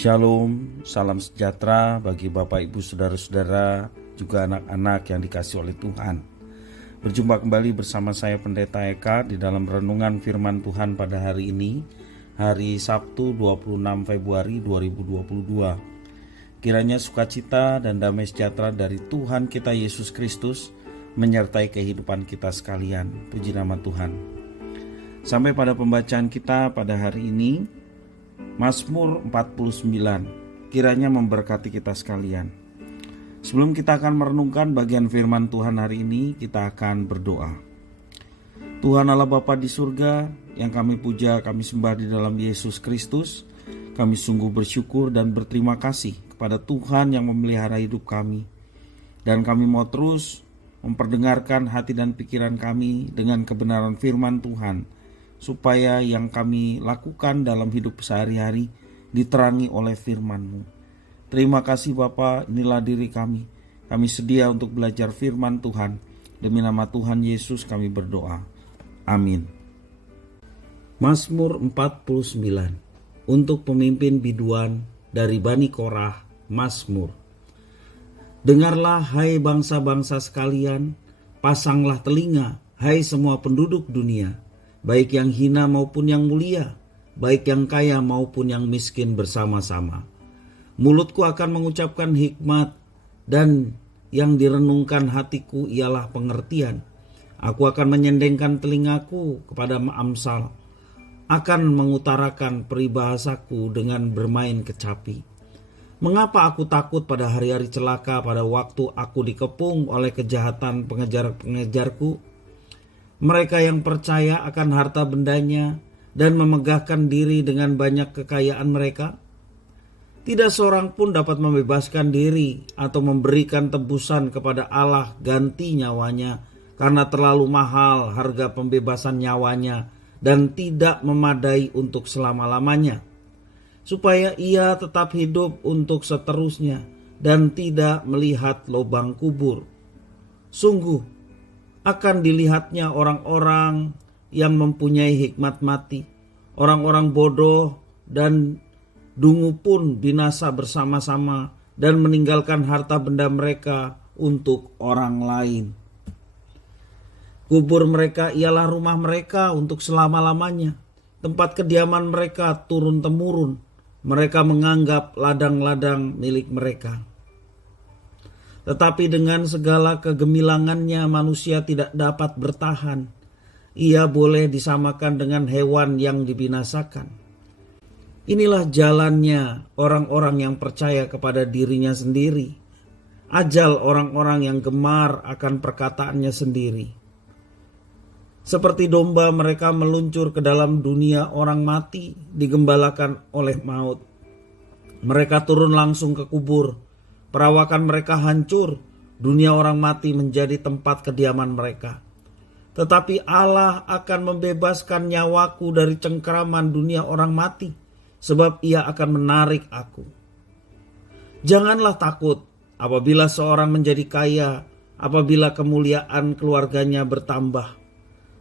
Shalom, salam sejahtera bagi Bapak Ibu Saudara-saudara juga anak-anak yang dikasihi oleh Tuhan. Berjumpa kembali bersama saya Pendeta Eka di dalam renungan firman Tuhan pada hari ini, hari Sabtu 26 Februari 2022. Kiranya sukacita dan damai sejahtera dari Tuhan kita Yesus Kristus menyertai kehidupan kita sekalian. Puji nama Tuhan. Sampai pada pembacaan kita pada hari ini, Mazmur 49, kiranya memberkati kita sekalian. Sebelum kita akan merenungkan bagian firman Tuhan hari ini, kita akan berdoa. Tuhan Allah Bapa di surga, yang kami puja, kami sembah di dalam Yesus Kristus, kami sungguh bersyukur dan berterima kasih kepada Tuhan yang memelihara hidup kami. Dan kami mau terus memperdengarkan hati dan pikiran kami dengan kebenaran firman Tuhan, supaya yang kami lakukan dalam hidup sehari-hari diterangi oleh firman-Mu. Terima kasih Bapa, inilah diri kami. Kami sedia untuk belajar firman Tuhan. Demi nama Tuhan Yesus kami berdoa. Amin. Mazmur 49, untuk pemimpin biduan dari Bani Korah, Mazmur. Dengarlah hai bangsa-bangsa sekalian, pasanglah telinga hai semua penduduk dunia. Baik yang hina maupun yang mulia, baik yang kaya maupun yang miskin bersama-sama. Mulutku akan mengucapkan hikmat, dan yang direnungkan hatiku ialah pengertian. Aku akan menyendengkan telingaku kepada Amsal, akan mengutarakan peribahasaku dengan bermain kecapi. Mengapa aku takut pada hari-hari celaka, pada waktu aku dikepung oleh kejahatan pengejar-pengejarku? Mereka yang percaya akan harta bendanya dan memegahkan diri dengan banyak kekayaan mereka, tidak seorang pun dapat membebaskan diri atau memberikan tebusan kepada Allah ganti nyawanya, karena terlalu mahal harga pembebasan nyawanya dan tidak memadai untuk selama-lamanya, supaya ia tetap hidup untuk seterusnya dan tidak melihat lubang kubur. Sungguh akan dilihatnya orang-orang yang mempunyai hikmat mati. Orang-orang bodoh dan dungu pun binasa bersama-sama dan meninggalkan harta benda mereka untuk orang lain. Kubur mereka ialah rumah mereka untuk selama-lamanya. Tempat kediaman mereka turun-temurun. Mereka menganggap ladang-ladang milik mereka. Tetapi dengan segala kegemilangannya manusia tidak dapat bertahan. Ia boleh disamakan dengan hewan yang dibinasakan. Inilah jalannya orang-orang yang percaya kepada dirinya sendiri. Ajal orang-orang yang gemar akan perkataannya sendiri. Seperti domba mereka meluncur ke dalam dunia orang mati, digembalakan oleh maut. Mereka turun langsung ke kubur. Perawakan mereka hancur, dunia orang mati menjadi tempat kediaman mereka. Tetapi Allah akan membebaskan nyawaku dari cengkeraman dunia orang mati, sebab ia akan menarik aku. Janganlah takut apabila seorang menjadi kaya, apabila kemuliaan keluarganya bertambah.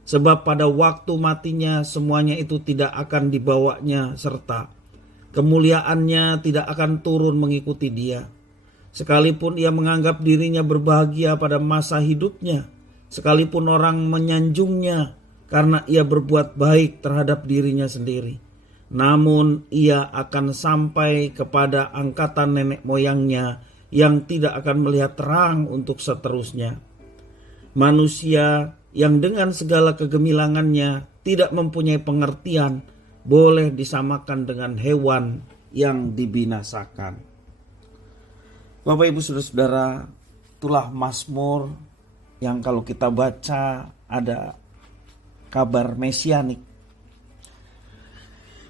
Sebab pada waktu matinya semuanya itu tidak akan dibawanya serta kemuliaannya tidak akan turun mengikuti dia. Sekalipun ia menganggap dirinya berbahagia pada masa hidupnya, sekalipun orang menyanjungnya karena ia berbuat baik terhadap dirinya sendiri, namun ia akan sampai kepada angkatan nenek moyangnya yang tidak akan melihat terang untuk seterusnya. Manusia yang dengan segala kegemilangannya tidak mempunyai pengertian boleh disamakan dengan hewan yang dibinasakan. Bapak Ibu Saudara-saudara, itulah Mazmur yang kalau kita baca ada kabar mesianik.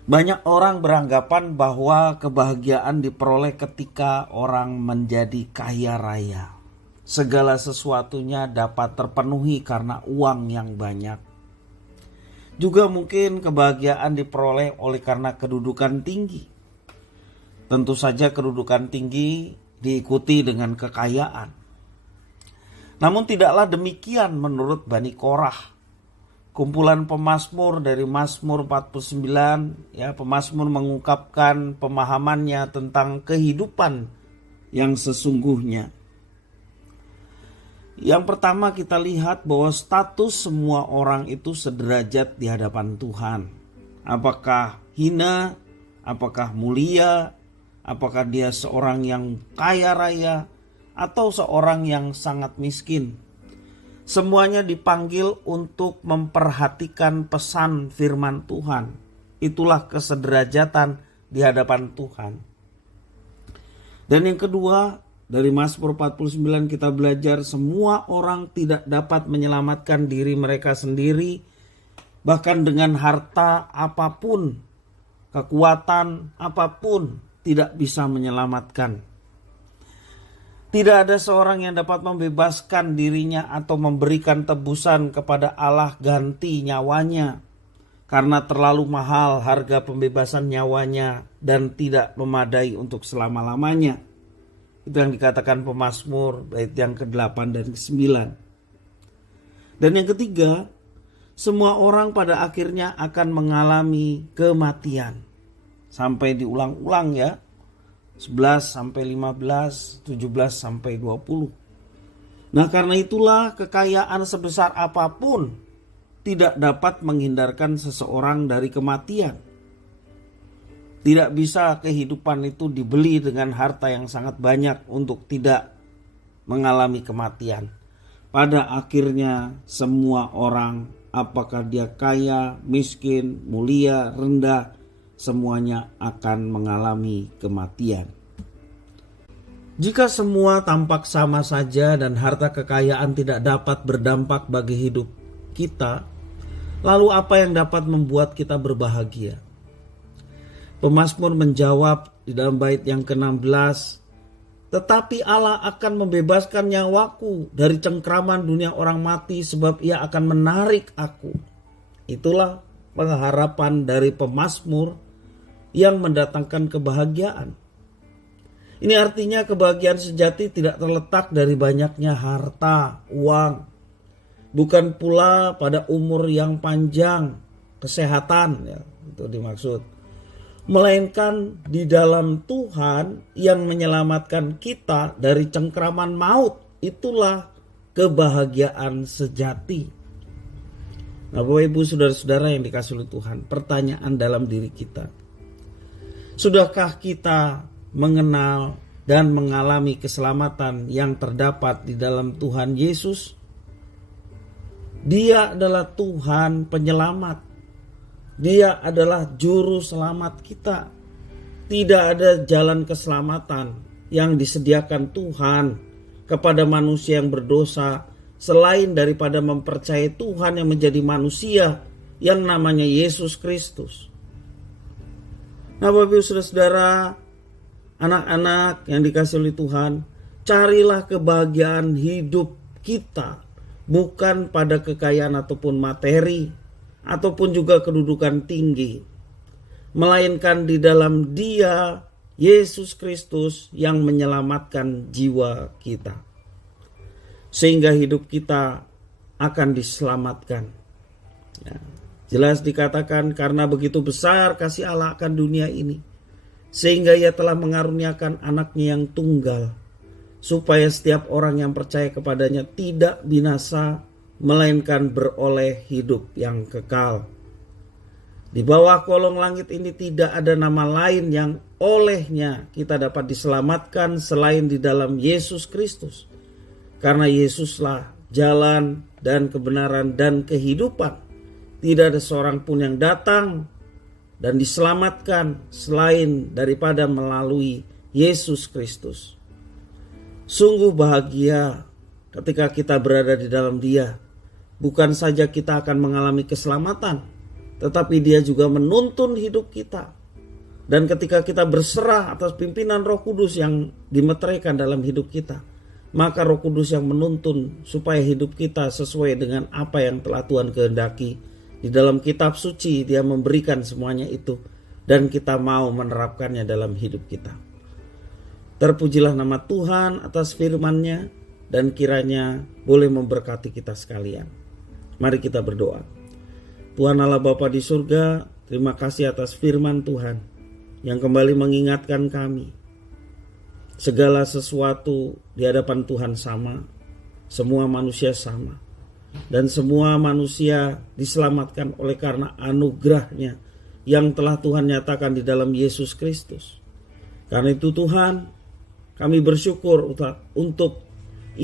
Banyak orang beranggapan bahwa kebahagiaan diperoleh ketika orang menjadi kaya raya. Segala sesuatunya dapat terpenuhi karena uang yang banyak. Juga mungkin kebahagiaan diperoleh oleh karena kedudukan tinggi. Tentu saja kedudukan tinggi diikuti dengan kekayaan. Namun tidaklah demikian menurut Bani Korah. kumpulan pemazmur dari Mazmur 49, ya, pemazmur mengungkapkan pemahamannya tentang kehidupan yang sesungguhnya. Yang pertama kita lihat bahwa status semua orang itu sederajat di hadapan Tuhan. Apakah hina, apakah mulia, apakah dia seorang yang kaya raya, atau seorang yang sangat miskin. Semuanya dipanggil untuk memperhatikan pesan firman Tuhan. Itulah kesederajatan di hadapan Tuhan. Dan yang kedua, dari Mazmur 49 kita belajar semua orang tidak dapat menyelamatkan diri mereka sendiri. Bahkan dengan harta apapun, kekuatan apapun tidak bisa menyelamatkan. Tidak ada seorang yang dapat membebaskan dirinya atau memberikan tebusan kepada Allah ganti nyawanya. Karena terlalu mahal harga pembebasan nyawanya dan tidak memadai untuk selama-lamanya. Itu yang dikatakan pemazmur bait yang ke-8 dan ke-9. Dan yang ketiga, semua orang pada akhirnya akan mengalami kematian. Sampai diulang-ulang ya. 11 sampai 15, 17 sampai 20. Nah, karena itulah kekayaan sebesar apapun tidak dapat menghindarkan seseorang dari kematian. Tidak bisa kehidupan itu dibeli dengan harta yang sangat banyak untuk tidak mengalami kematian. Pada akhirnya semua orang, apakah dia kaya, miskin, mulia, rendah, semuanya akan mengalami kematian. Jika semua tampak sama saja dan harta kekayaan tidak dapat berdampak bagi hidup kita, lalu apa yang dapat membuat kita berbahagia? Pemazmur menjawab di dalam bait yang ke-16, tetapi Allah akan membebaskan nyawaku dari cengkraman dunia orang mati sebab ia akan menarik aku. Itulah pengharapan dari pemazmur yang mendatangkan kebahagiaan. Ini artinya kebahagiaan sejati tidak terletak dari banyaknya harta, uang. Bukan pula pada umur yang panjang, kesehatan, ya, itu dimaksud. Melainkan di dalam Tuhan yang menyelamatkan kita dari cengkraman maut. Itulah kebahagiaan sejati. Nah, Bapak Ibu saudara-saudara yang dikasihi oleh Tuhan, pertanyaan dalam diri kita. Sudahkah kita mengenal dan mengalami keselamatan yang terdapat di dalam Tuhan Yesus? Dia adalah Tuhan penyelamat. Dia adalah juru selamat kita. Tidak ada jalan keselamatan yang disediakan Tuhan kepada manusia yang berdosa selain daripada mempercayai Tuhan yang menjadi manusia yang namanya Yesus Kristus. Nah, Bapak Ibu saudara-saudara, anak-anak yang dikasihi oleh Tuhan, carilah kebahagiaan hidup kita bukan pada kekayaan ataupun materi ataupun juga kedudukan tinggi, melainkan di dalam Dia, Yesus Kristus, yang menyelamatkan jiwa kita, sehingga hidup kita akan diselamatkan. Ya. Jelas dikatakan karena begitu besar kasih Allah akan dunia ini, sehingga ia telah mengaruniakan anaknya yang tunggal, supaya setiap orang yang percaya kepadanya tidak binasa, melainkan beroleh hidup yang kekal. Di bawah kolong langit ini tidak ada nama lain yang olehnya kita dapat diselamatkan selain di dalam Yesus Kristus. Karena Yesuslah jalan dan kebenaran dan kehidupan. Tidak ada seorang pun yang datang dan diselamatkan selain daripada melalui Yesus Kristus. Sungguh bahagia ketika kita berada di dalam Dia. Bukan saja kita akan mengalami keselamatan, tetapi Dia juga menuntun hidup kita. Dan ketika kita berserah atas pimpinan Roh Kudus yang dimeteraikan dalam hidup kita, maka Roh Kudus yang menuntun supaya hidup kita sesuai dengan apa yang telah Tuhan kehendaki. Di dalam kitab suci Dia memberikan semuanya itu, dan kita mau menerapkannya dalam hidup kita. Terpujilah nama Tuhan atas firman-Nya, dan kiranya boleh memberkati kita sekalian. Mari kita berdoa. Tuhan Allah Bapa di surga, terima kasih atas firman Tuhan yang kembali mengingatkan kami. Segala sesuatu di hadapan Tuhan sama, semua manusia sama. Dan semua manusia diselamatkan oleh karena anugerahnya yang telah Tuhan nyatakan di dalam Yesus Kristus. Karena itu Tuhan, kami bersyukur untuk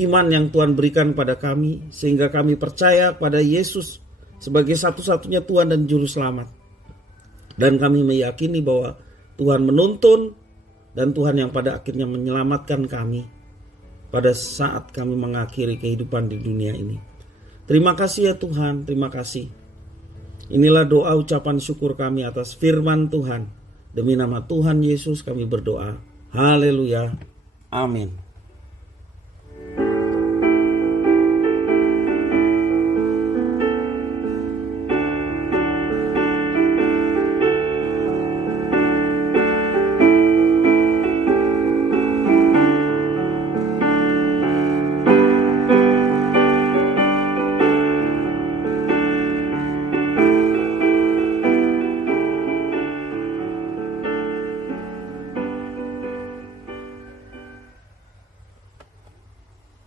iman yang Tuhan berikan pada kami, sehingga kami percaya pada Yesus sebagai satu-satunya Tuhan dan Juru Selamat. Dan kami meyakini bahwa Tuhan menuntun dan Tuhan yang pada akhirnya menyelamatkan kami pada saat kami mengakhiri kehidupan di dunia ini. Terima kasih ya Tuhan, terima kasih. Inilah doa ucapan syukur kami atas firman Tuhan. Demi nama Tuhan Yesus kami berdoa. Haleluya. Amin.